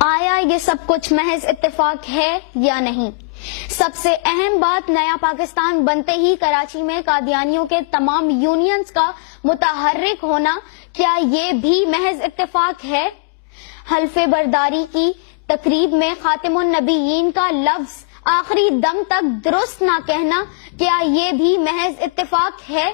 آیا یہ سب کچھ محض اتفاق ہے یا نہیں؟ سب سے اہم بات، نیا پاکستان بنتے ہی کراچی میں قادیانیوں کے تمام یونینز کا متحرک ہونا، کیا یہ بھی محض اتفاق ہے؟ حلف برداری کی تقریب میں خاتم النبیین کا لفظ آخری دم تک درست نہ کہنا، کیا یہ بھی محض اتفاق ہے؟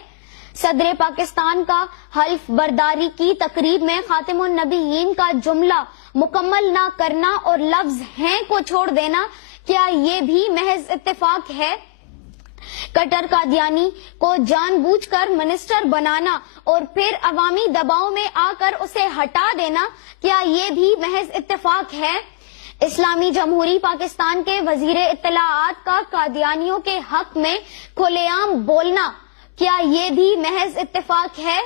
صدر پاکستان کا حلف برداری کی تقریب میں خاتم النبیین کا جملہ مکمل نہ کرنا اور لفظ ہیں کو چھوڑ دینا، کیا یہ بھی محض اتفاق ہے؟ کٹر قادیانی کو جان بوجھ کر منسٹر بنانا اور پھر عوامی دباؤ میں آ کر اسے ہٹا دینا، کیا یہ بھی محض اتفاق ہے؟ اسلامی جمہوری پاکستان کے وزیر اطلاعات کا قادیانیوں کے حق میں کھلے عام بولنا، کیا یہ بھی محض اتفاق ہے؟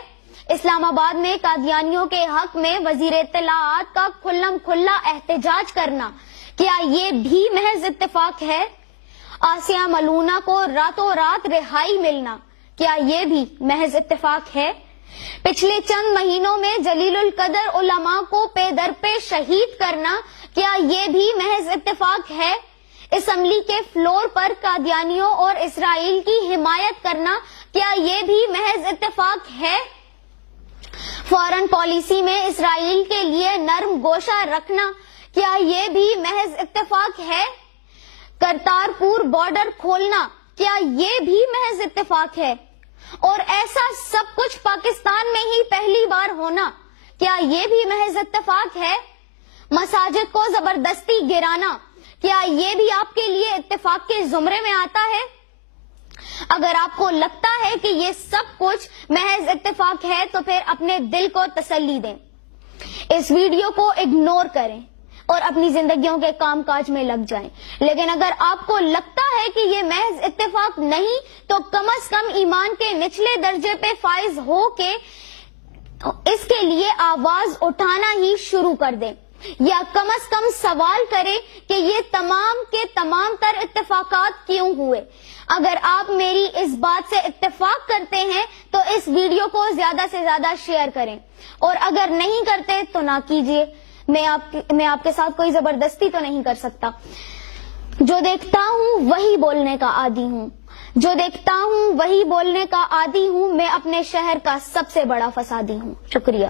اسلام آباد میں قادیانیوں کے حق میں وزیر اطلاعات کا کھلم کھلا احتجاج کرنا، کیا یہ بھی محض اتفاق ہے؟ آسیہ ملونہ کو راتوں رات رہائی ملنا، کیا یہ بھی محض اتفاق ہے؟ پچھلے چند مہینوں میں جلیل القدر علماء کو پے در پہ شہید کرنا، کیا یہ بھی محض اتفاق ہے؟ اسمبلی کے فلور پر قادیانیوں اور اسرائیل کی حمایت کرنا، کیا یہ بھی محض اتفاق ہے؟ فارن پالیسی میں اسرائیل کے لیے نرم گوشہ رکھنا، کیا یہ بھی محض اتفاق ہے؟ کرتارپور بارڈر کھولنا، کیا یہ بھی محض اتفاق ہے؟ اور ایسا سب کچھ پاکستان میں ہی پہلی بار ہونا، کیا یہ بھی محض اتفاق ہے؟ مساجد کو زبردستی گرانا، کیا یہ بھی آپ کے لیے اتفاق کے زمرے میں آتا ہے؟ اگر آپ کو لگتا ہے کہ یہ سب کچھ محض اتفاق ہے تو پھر اپنے دل کو تسلی دیں، اس ویڈیو کو اگنور کریں اور اپنی زندگیوں کے کام کاج میں لگ جائیں۔ لیکن اگر آپ کو لگتا ہے کہ یہ محض اتفاق نہیں تو کم از کم ایمان کے نچلے درجے پہ فائز ہو کے اس کے لیے آواز اٹھانا ہی شروع کر دیں، یا کم از کم سوال کریں کہ یہ تمام کے تمام تر اتفاقات کیوں ہوئے۔ اگر آپ میری اس بات سے اتفاق کرتے ہیں تو اس ویڈیو کو زیادہ سے زیادہ شیئر کریں، اور اگر نہیں کرتے تو نہ کیجیے، میں آپ کے ساتھ کوئی زبردستی تو نہیں کر سکتا۔ جو دیکھتا ہوں وہی بولنے کا عادی ہوں، جو دیکھتا ہوں وہی بولنے کا عادی ہوں، میں اپنے شہر کا سب سے بڑا فسادی ہوں۔ شکریہ۔